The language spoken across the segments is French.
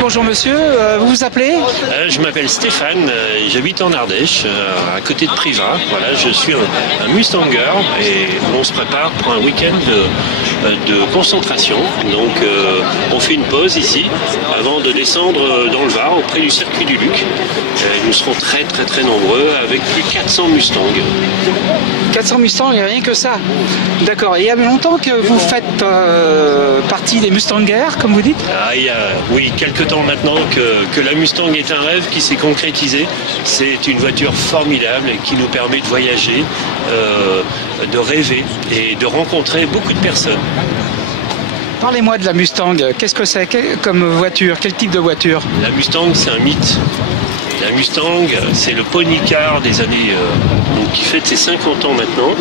Bonjour monsieur, vous vous appelez? Je m'appelle Stéphane, j'habite en Ardèche, à côté de Privas. Voilà, je suis un Mustanger et on se prépare pour un week-end de concentration. Donc on fait une pause ici avant de descendre dans le Var auprès du circuit du Luc. Nous serons très nombreux avec plus de 400 Mustangs. 400 Mustangs, il n'y a rien que ça. D'accord, et il y a longtemps que vous faites partie des Mustangers, comme vous dites? Il y a, oui, quelques temps maintenant que la Mustang est un rêve qui s'est concrétisé. C'est une voiture formidable et qui nous permet de voyager, de rêver et de rencontrer beaucoup de personnes. Parlez-moi de la Mustang, qu'est-ce que c'est comme voiture? Quel type de voiture? La Mustang, c'est un mythe. La Mustang, c'est le pony car des années qui fête ses 50 ans maintenant.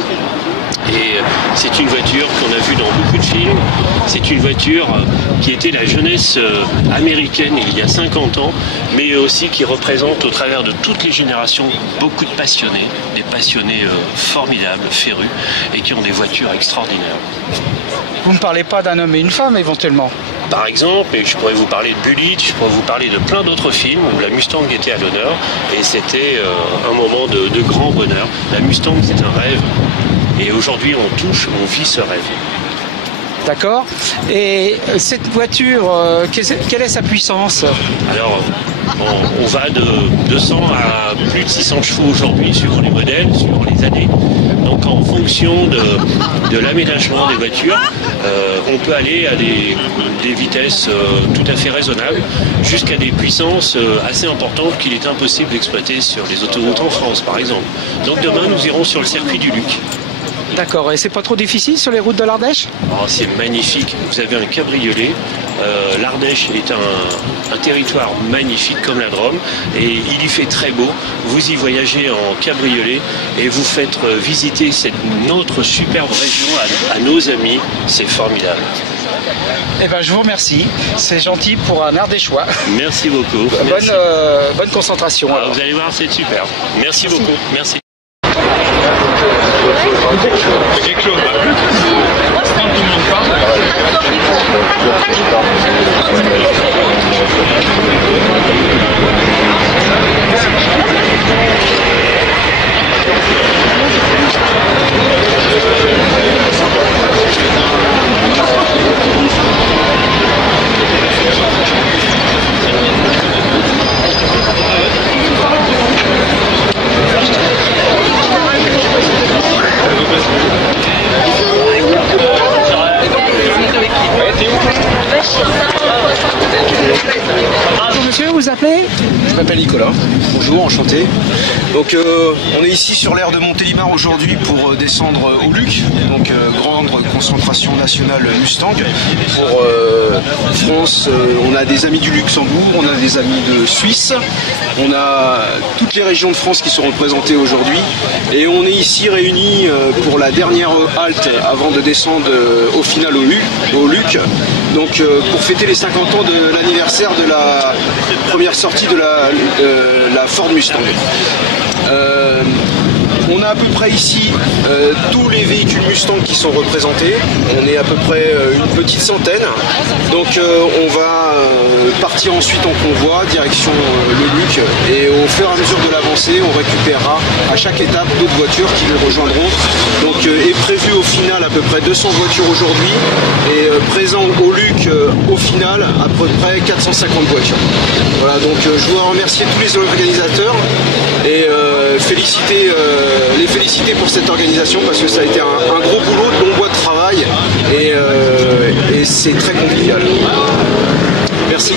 Et c'est une voiture qu'on a vue dans beaucoup de films. C'est une voiture qui était la jeunesse américaine il y a 50 ans, mais aussi qui représente au travers de toutes les générations beaucoup de passionnés, des passionnés formidables, férus, et qui ont des voitures extraordinaires. Vous ne parlez pas d'un homme et une femme éventuellement? Par exemple, et je pourrais vous parler de Bullitt, je pourrais vous parler de plein d'autres films où la Mustang était à l'honneur, et c'était un moment de grand bonheur. La Mustang, c'est un rêve. Et aujourd'hui, on vit ce rêve. D'accord. Et cette voiture, quelle est sa puissance? Alors, on va de 200 à plus de 600 chevaux aujourd'hui, suivant les modèles, suivant les années. Donc, en fonction de l'aménagement des voitures, on peut aller à des vitesses tout à fait raisonnables, jusqu'à des puissances assez importantes qu'il est impossible d'exploiter sur les autoroutes en France, par exemple. Donc, demain, nous irons sur le circuit du Luc. D'accord, et c'est pas trop difficile sur les routes de l'Ardèche? Oh, c'est magnifique, vous avez un cabriolet. L'Ardèche est un territoire magnifique comme la Drôme et il y fait très beau. Vous y voyagez en cabriolet et vous faites visiter notre superbe région à nos amis, c'est formidable. Eh ben, je vous remercie, c'est gentil pour un Ardéchois. Merci beaucoup. Bonne concentration. Alors. Vous allez voir, c'est super. Merci beaucoup. Merci. C'est Claude. Quand tout le monde parle. Monsieur, vous appelez? Je m'appelle Nicolas, bonjour, enchanté. Donc on est ici sur l'aire de Montélimar aujourd'hui pour descendre au Luc, donc grande concentration nationale Mustang. Pour France, on a des amis du Luxembourg, on a des amis de Suisse, on a toutes les régions de France qui sont représentées aujourd'hui et on est ici réunis pour la dernière halte avant de descendre au final au Luc. Donc pour fêter les 50 ans de l'anniversaire de la première sortie de la Ford Mustang. On a à peu près ici tous les véhicules Mustang qui sont représentés. On est à peu près une petite centaine. Donc on va partir ensuite en convoi, direction le Luc. Et au fur et à mesure de l'avancée, on récupérera à chaque étape d'autres voitures qui nous rejoindront. Donc est prévu au final à peu près 200 voitures aujourd'hui. Et présent au Luc au final à peu près 450 voitures. Voilà, donc je voudrais remercier tous les organisateurs et les féliciter pour cette organisation parce que ça a été un gros boulot, de longs mois de travail et c'est très convivial. Merci.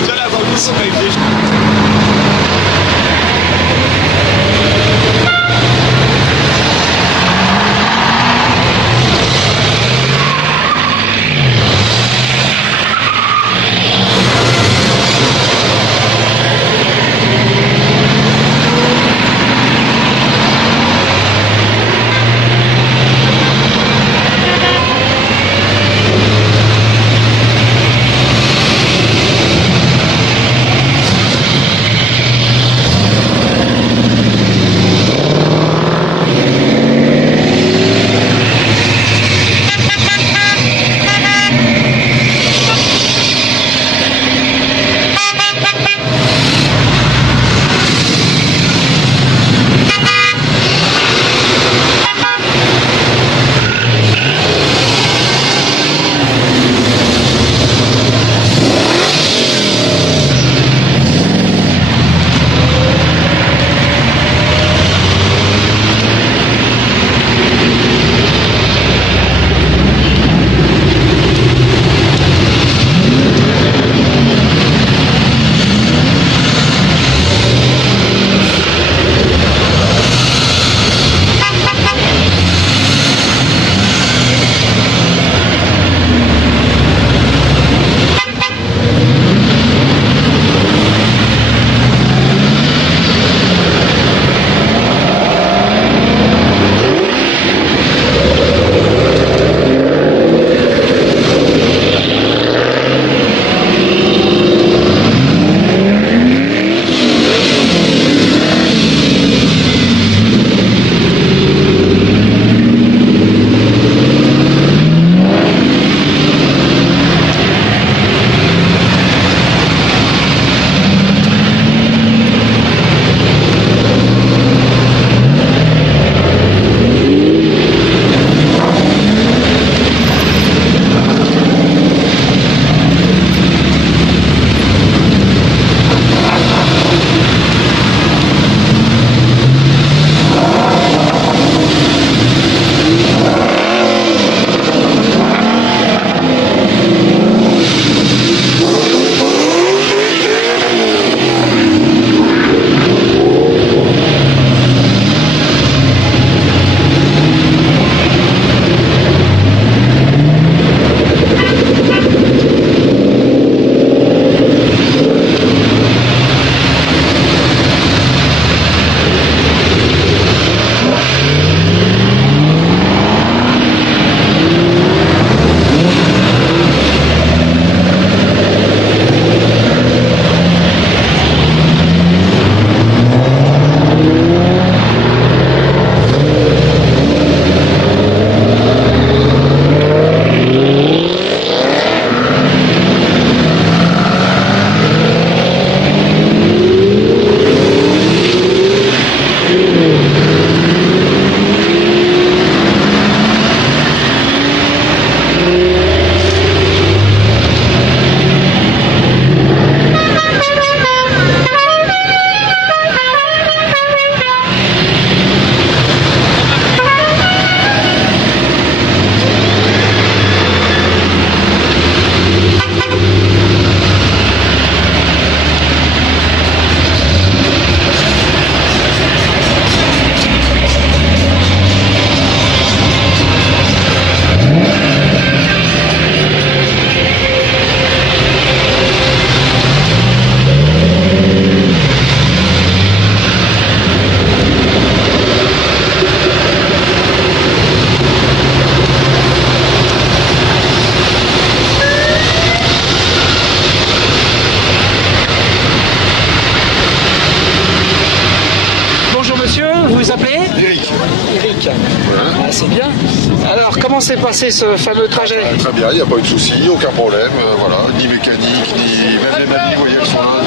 comment s'est passé ce fameux trajet? Très bien, il n'y a pas eu de soucis, aucun problème, voilà, ni mécanique, ni même les mamies, vous voyez, elles sont là,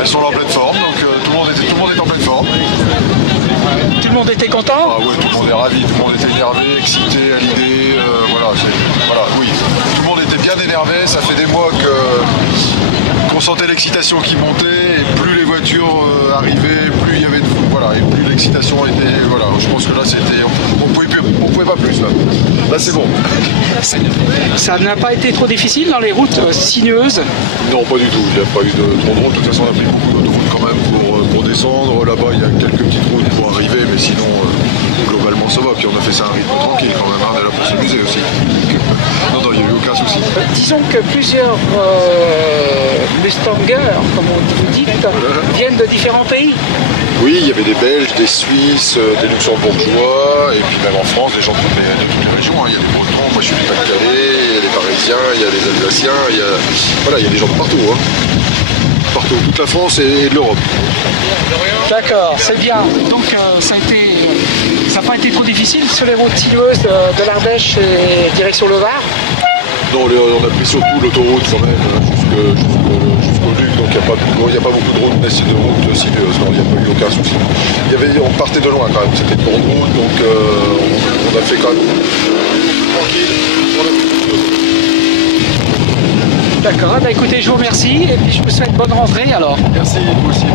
elles sont là en pleine forme, donc tout le monde est en pleine forme. Tout le monde était content? Ah ouais, tout le monde est ravi, tout le monde était énervé, excité à l'idée, voilà, oui, tout le monde était bien énervé, ça fait des mois qu'on sentait l'excitation qui montait, et plus les voitures arrivaient, plus il y avait de voilà, et plus l'excitation était, voilà, je pense que là c'était, on pouvait pas plus là. Là c'est bon. Ça n'a pas été trop difficile dans les routes sinueuses? Non, pas du tout, il n'y a pas eu de trop de routes, de toute façon on a pris beaucoup d'autoroutes quand même pour descendre, là-bas il y a quelques petites routes pour arriver, mais sinon globalement ça va, puis on a fait ça à un rythme tranquille quand même, on est là pour s'amuser aussi. Non, il n'y a eu aucun souci. Disons que plusieurs Mustangers, comme vous dites, viennent de différents pays. Oui, il y avait des Belges, des Suisses, des Luxembourgeois, et puis même en France, des gens de toutes les régions. Il y a des Bretons, moi je suis du Pas-de-Calais, il y a des Parisiens, il y a des Alsaciens, voilà, il y a des gens de partout. Hein. Partout, toute la France et de l'Europe. D'accord, c'est bien. Donc ça n'a pas été trop difficile sur les routes sinueuses de l'Ardèche et direction le Var? Non, on a pris surtout l'autoroute quand même jusqu'au Luc, donc il n'y a pas beaucoup de routes sinueuses, non, il n'y a pas eu aucun souci. On partait de loin quand même, c'était une grande route, donc on a fait quand même tranquille. D'accord, bah écoutez, je vous remercie et puis je vous souhaite bonne rentrée alors. Merci, vous aussi.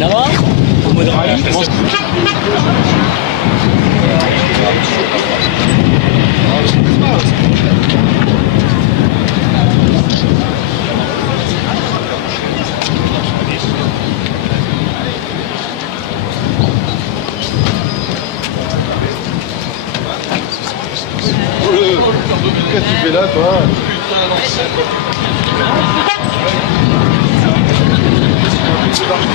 Là-bas, au mode rallye. Qu'est-ce que tu fais là, toi? C'est parti.